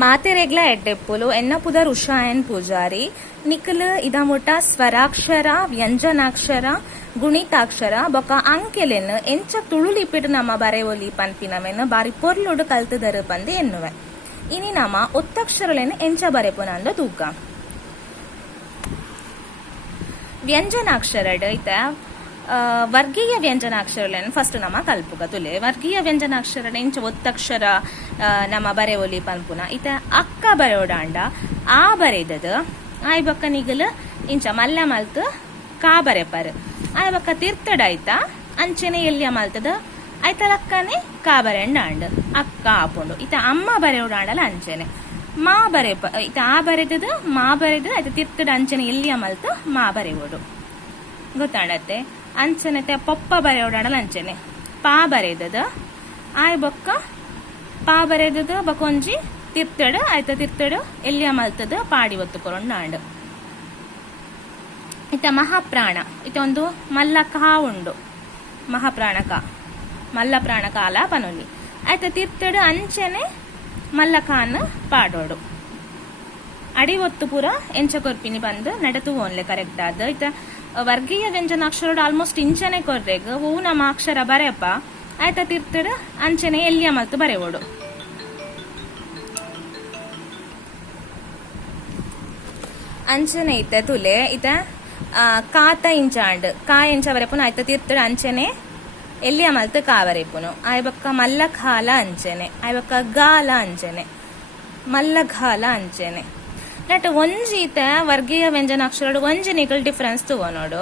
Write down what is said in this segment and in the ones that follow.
ಮಾತೆರೆಗ್ಲ ಎಡ್ಡೆಪ್ಪುಲು ಎನ್ನ ಪುದರ್ ಉಷಾಯನ್ ಪೂಜಾರಿ ನಿಖಲ್ ಇದ ಮುಟ ಸ್ವರಾಕ್ಷರ ವ್ಯಂಜನಾಕ್ಷರ ಗುಣಿತಾಕ್ಷರ ಬೊಕ ಅಂಕೆಲೆನ್ ಎಂಚ ತುಳುಲಿಪಿಡ್ ನಮ್ಮ ಬರೆವೊಲಿ ಪನ್ಪಿನವೆನ್ ಬಾರಿ ಪೊರ್ಲುಡು ಕಲ್ತುದರ್ ಪಂದ್ ಎನ್ನುವೆ ಇನಿ ನಮ ಒತ್ತಕ್ಷರಲೆನ್ ಎಂಚ ಬರೆಪುನಂದ ತೂಕ ವ್ಯಂಜನಾಕ್ಷರಡ್ ಐತ ವರ್ಗೀಯ ವ್ಯಂಜನಾಕ್ಷರಗಳನ್ನು ಫಸ್ಟ್ ನಮ್ಮ ಕಲ್ಪುಗ ತುಲೆ ವರ್ಗೀಯ ವ್ಯಂಜನಾಕ್ಷರ ಇಂಚ ಒತ್ತಕ್ಷರ ನಮ್ಮ ಬರೆವೊಲಿ ಪನ್ಪುನ ಇತ ಅಕ್ಕ ಬರೆಯೋಡಾಂಡ ಆ ಬರೆದದ ಆಯ್ ಬೊಕ್ಕ ನಿಗಲ್ ಇಂಚ ಮಲ್ಲ ಮಲ್ತ್ ಕಾ ಬರೆಪರ್ ಆಯ್ ಬೊಕ್ಕ ತಿರ್ತಡ ಆಯ್ತಾ ಅಂಚೆನೆ ಎಲ್ಲಿಯ ಮಲ್ತದ ಆಯ್ತ ಲಕ್ಕನೆ ಕಾ ಬರೆಂಡಾಂಡ್ ಅಕ್ಕ ಆಪುಂಡು ಇತ ಅಮ್ಮ ಬರೆಯೋಡಾಂಡಲ ಅಂಚೆನೆ ಮಾ ಬರೆಪ ಇತ ಆ ಬರೆದದ ಮಾ ಬರೆದ ಆಯ್ತ ತಿರ್ತಡ ಅಂಚೆನೆ ಎಲ್ಲಿಯ ಮಲ್ತ್ ಮಾ ಬರೆಯೋಡು ಗೊತ್ತಾಡತ್ತೆ ಅಂಚನೆ ಪೊಪ್ಪ ಬರೆಯೋಡಾಡಲ್ಲ ಅಂಚನೆ ಪಾ ಬರೆದದ ಆಯ್ ಬೊಕ್ಕ ಪಾ ಬರೆದದ ಬಕೊಂಜಿ ತಿರ್ತಡ ಆಯ್ತ ತಿರ್ತಡ ಎಲ್ಲಿಯ ಮಲ್ತದ ಪಾಡಿ ಒತ್ತುಕೊರೊಂಡಾಂಡ್ ಇತ ಮಹಾಪ್ರಾಣ ಇತ ಒಂದು ಮಲ್ಲ ಕಾ ಉಂಡು ಮಹಾಪ್ರಾಣ ಕಾ ಮಲ್ಲ ಪ್ರಾಣ ಕಾಲ ಪನುಲಿ ಆಯ್ತ ತಿರ್ತಡ ಅಂಚನೆ ಮಲ್ಲ ಕಾನ್ ಪಾಡೋಡು ಅಡಿ ಒತ್ತು ಪೂರ ಎಂಚ ಕೊರ್ಪಿನಿ ಬಂದು ನಡೆತು ಓನ್ಲೆ ಕರೆಕ್ಟ್ ಆದ ಇತ ವರ್ಗೀಯ ವ್ಯಂಜನಾಕ್ಷರ ಆಲ್ಮೋಸ್ಟ್ ಇಂಚನೆ ಕೊರ್ರೆಗ್ ಹೂ ನಮ್ಮ ಅಕ್ಷರ ಬರೆಯಪ್ಪ ಆಯ್ತಾ ತಿರ್ತಡ ಅಂಚನೆ ಎಲ್ಲಿಯ ಮಲ್ತು ಬರೆಯೋಡು ಅಂಚನೆ ಇತ್ತ ತುಲೆ ಇತ ಕಾತ ಇಂಚಾಂಡ್ ಕಾ ಎಂಚ ಬರೆಪುನು ಆಯ್ತಾ ತಿರ್ತಡ ಅಂಚನೆ ಎಲ್ಲಿಯ ಮಲ್ತು ಕಾ ಬರೆಪುನು ಆಯ್ ಬಕ್ಕ ಮಲ್ಲ ಖಾಲ ಅಂಚನೆ ಆಯ್ ಬಕ್ಕ ಗಾಲ ಅಂಚನೆ ಮಲ್ಲ ಘಾಲ ಅಂಚನೆ ನಟ್ ಒಂಜಿ ಈತ ವರ್ಗೀಯ ವ್ಯಂಜನಾಕ್ಷರ ಒಂಜಿ ನಿಗಲ್ ಡಿಫ್ರೆನ್ಸ್ ತಗೋನೋಡು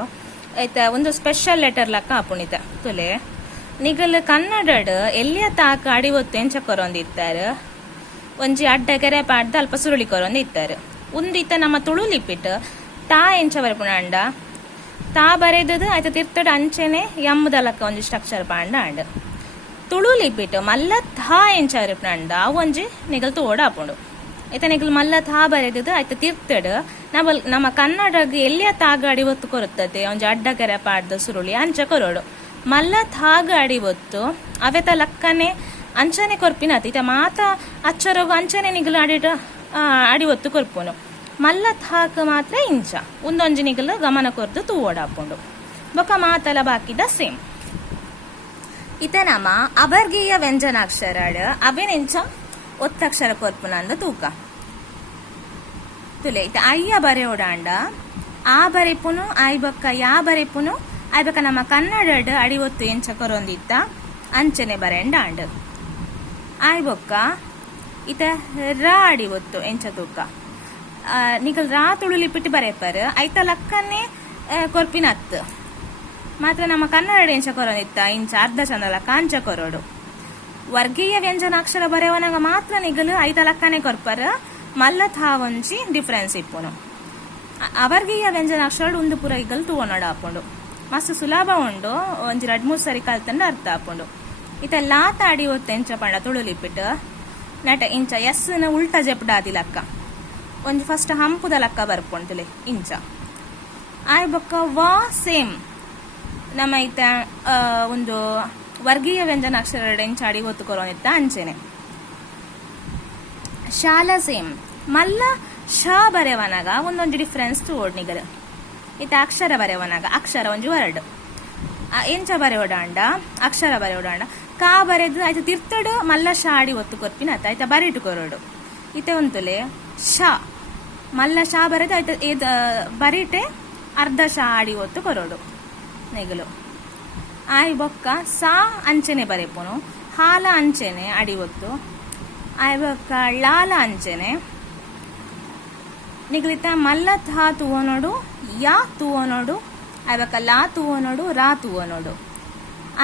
ಐತ ಒಂದು ಸ್ಪೆಷಲ್ ಲೆಟರ್ ಲಕ್ಕ ಆಪುಣಿತ ತುಲೆ ನಿಗಲ್ ಕನ್ನಡಡ್ ಎಲ್ಲಿಯ ತಾಕ ಅಡಿ ಒತ್ತು ಎಂಚ ಕೊರೊಂದಿತ್ತಾರೆ ಒಂಜಿ ಅಡ್ಡ ಕೆರೆ ಪಾಡ್ದ ಅಲ್ಪ ಸುರುಳಿ ಕೊರೊಂದಿತ್ತಾರೆ ಒಂದೀತ ನಮ್ಮ ತುಳು ಲಿಪಿಟ್ ತಾ ಎಂಚ ಬರೆಪುಣಂಡ ತಾ ಬರೆದದು ಆಯ್ತ ತಿರ್ತಡ ಅಂಚೆನೆ ಯಮ್ಮದ ಲಕ್ಕ ಒಂಜಿ ಸ್ಟ್ರಕ್ಚರ್ ಪಾಂಡ ಅಂಡ್ ತುಳು ಲಿಪಿಟ್ ಮಲ್ಲ ಥಾ ಎಂಚ ಬರೆಪುಣಂಡ ಒಂಜಿ ನಿಗಲ್ ತೋಡ ಆಪುಂಡು ಐತ ನಿಗಲ್ ಮಲ್ಲ ಥಾ ಬರೆದದು ಆಯ್ತ ತಿರ್ತಡ ನಮ್ಮ ಕನ್ನಡಗ್ ಎಲ್ಲಿಯ ತಾಗ ಅಡಿ ಒತ್ತು ಕೊರುತ್ತದೆ ಒಂಜಿ ಅಡ್ಡ ಕೆರೆ ಪಾಡ್ದ ಸುರುಳಿ ಅಂಚ ಕೊರೋಡು ಮಲ್ಲ ಥಾಗ ಅಡಿ ಒತ್ತು ಅವೆತ ಲಕ್ಕನೆ ಅಂಚನೆ ಕೊರ್ಪಿನತಿ ಇತ ಮಾತ ಅಚ್ಚರೋಗ ಅಂಚನೆ ನಿಗಲ್ ಅಡಿ ಒತ್ತು ಕೊರ್ಪುನು ಮಲ್ಲ ಥಾಕ ಮಾತ್ರ ಇಂಚ ಒಂದೊಂಜಿ ನಿಗಲ್ ಗಮನ ಕೊರ್ದು ತೂವೋಡಾಪುಂಡು ಬೊಕ ಮಾತಲ ಬಾಕಿದ ಸೇಮ್ ಇತ ನಮ ಅವರ್ಗೀಯ ವ್ಯಂಜನಾಕ್ಷರಡ್ ಅವೆನೆಂಚ ಒತ್ತಕ್ಷರ ಕೊರ್ಪುನಂದ ತೂಕ ತುಲೆ ಇತ ಅಯ್ಯ ಬರೆಯೋಡಾಂಡ ಆ ಬರೆಪುನು ಆಯ್ ಬೊಕ್ಕ ಯಾ ಬರೆಪುನು ಆಯ್ ಬೊಕ್ಕ ನಮ್ಮ ಕನ್ನಡಡ್ ಅಡಿ ಒತ್ತು ಎಂಚ ಕೊರೊಂದಿತ್ತ ಅಂಚನೆ ಬರೆಂಡಾಂಡ್ ಆಯ್ ಬೊಕ್ಕ ಇತ ರಾ ಅಡಿ ಒತ್ತು ಎಂಚ ತೂಕ ನಿಗಲ್ ರಾ ತುಳು ಲಿಪಿಟ್ಟು ಬರೆಪರ್ ಐತ ಲಕ್ಕನೆ ಕೊರ್ಪಿನತ್ ಮಾತ್ರ ನಮ್ಮ ಕನ್ನಡ ಎಂಚ ಕೊರೊಂದಿತ್ತ ಇಂಚ ಅರ್ಧ ಚಂದ ಲಕ್ಕ ಅಂಚ ಕೊರೋಡು ವರ್ಗೀಯ ವ್ಯಂಜನಾಕ್ಷರ ಬರೆಯವನಾಗ ಮಾತ್ರ ನಿಗಲು ಐತ ಲಕ್ಕನೆ ಕೊರ್ಪರ್ ಮಲ್ಲ ಥಾ ಒಂಜಿ ಡಿಫ್ರೆನ್ಸ್ ಇಪ್ಪುನು ಅವರ್ಗೀಯ ವ್ಯಂಜನಾಕ್ಷರ ಒಂದು ಪೂರ ಈಗಲ್ ತೂವನೋಡ ಆಪುಂಡು ಮಸ್ತ್ ಸುಲಭ ಉಂಡು ಒಂಜಿ 2-3 ಸರಿ ಕಲ್ತಂಡ ಅರ್ಥ ಆಪುಂಡು ಇತ ಲಾತ ಅಡಿ ಒತ್ತು ಎಂಚ ಪಂಡ ತುಳು ಲಿಪಿಟ್ ನಟ ಇಂಚ ಎಸ್ನ ಉಲ್ಟ ಜೆಪ್ಡಾದಿ ಲಕ್ಕ ಒಂಜಿ ಫಸ್ಟ್ ಹಂಪುದ ಲಕ್ಕ ಬರ್ಪುಂಡುಲೆ ಇಂಚ ಆಯ್ ಬೊಕ್ಕ ವಾ ಸೇಮ್ ನಮ್ಮ ಐತ ಒಂದು ವರ್ಗೀಯ ವ್ಯಂಜನಾಕ್ಷರ ಎಂಚ ಅಡಿ ಒತ್ತು ಕೊರೊಂದಿತ್ತ ಅಂಚೆನೆ ಶಾಲ ಸೇಮ್ ಮಲ್ಲ ಶ ಬರೆಯವನಾಗ ಒಂದೊಂದು ಡಿಫ್ರೆನ್ಸ್ ತೋಡ್ನಿಗಲ್ ಇತ ಅಕ್ಷರ ಬರೆಯವನಾಗ ಅಕ್ಷರ ಒಂಜಿ ವರ್ಡ್ ಎಂಚ ಬರೆಯೋಡಾಂಡ ಅಕ್ಷರ ಬರೆಯೋಡಾಂಡ ಕಾ ಬರೆದು ಆಯ್ತು ತಿರ್ತಡು ಮಲ್ಲ ಶ ಅಡಿ ಒತ್ತು ಕೊರ್ಪಿನ ಆಯ್ತ ಬರಿಟು ಕೊರೋಡು ಇತೆ ಒಂತುಲೆ ಶ ಮಲ್ಲ ಶ ಬರೆದು ಆಯ್ತು ಬರಿಟೆ ಅರ್ಧ ಶ ಅಡಿ ಒತ್ತು ಕೊರೋಡು ನೆಗಲು ಆಯ್ ಬೊಕ್ಕ ಸಾ ಅಂಚೆನೆ ಬರೆಪುನು ಹಾಲ ಅಂಚೆನೆ ಅಡಿ ಒತ್ತು ಆಯ್ ಬೊಕ್ಕ ಲಾಲ ಅಂಚೆನೆ ನಿಗಲಿತ ಮಲ್ಲ ಥಾ ತೂವನೋಡು ಯಾ ತೂವನೋಡು ಆಯ್ ಬೊಕ್ಕ ಲಾ ತೂವನೋಡು ರಾ ತೂವನೋಡು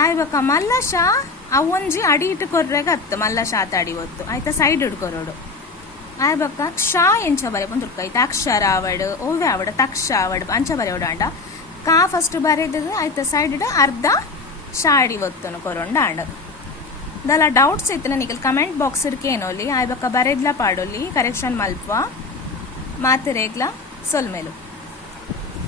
ಆಯ್ ಬೊಕ್ಕ ಮಲ್ಲ ಶಾ ಅವೊಂಜಿ ಅಡಿ ಇಟ್ಟು ಕೊರ್ರೆಗ ಅತ್ತು ಮಲ್ಲ ಶಾತ ಅಡಿ ಒತ್ತು ಆಯ್ತಾ ಸೈಡ್ ಹಿಡ್ಕೊರೋಡು ಆಯ್ ಬೊಕ್ಕ ಕ್ಷಾ ಎಂಚ ಬರೆಪುನ್ ತುರ್ಕ ಆಯ್ತು ಅಕ್ಷರ ಆವಡ್ ಓವೆ ಆವಡ್ ತಕ್ಷ ಆವಡ್ ಅಂಚ ಬರೆಯೋಡಾಂಡ ಕಾ ಫಸ್ಟ್ ಬರೆದದು ಆಯ್ತ ಸೈಡ್ ಅರ್ಧ ಶಾಡಿ ಒತ್ತುನು ಕೊರೊಂಡಾಂಡ ದಲ ಡೌಟ್ಸ್ ಇತ್ತು ನಿಗಲ್ ಕಮೆಂಟ್ ಬಾಕ್ಸ್ ಇರ್ಕೇನೋಲಿ ಆಯ್ ಬೊಕ್ಕ ಬರೆದ್ಲ ಪಾಡೋಲಿ ಕರೆಕ್ಷನ್ ಮಲ್ಪುವ ಮಾತು ರೇಗ್ಲ ಸೊಲ್ಮೇಲು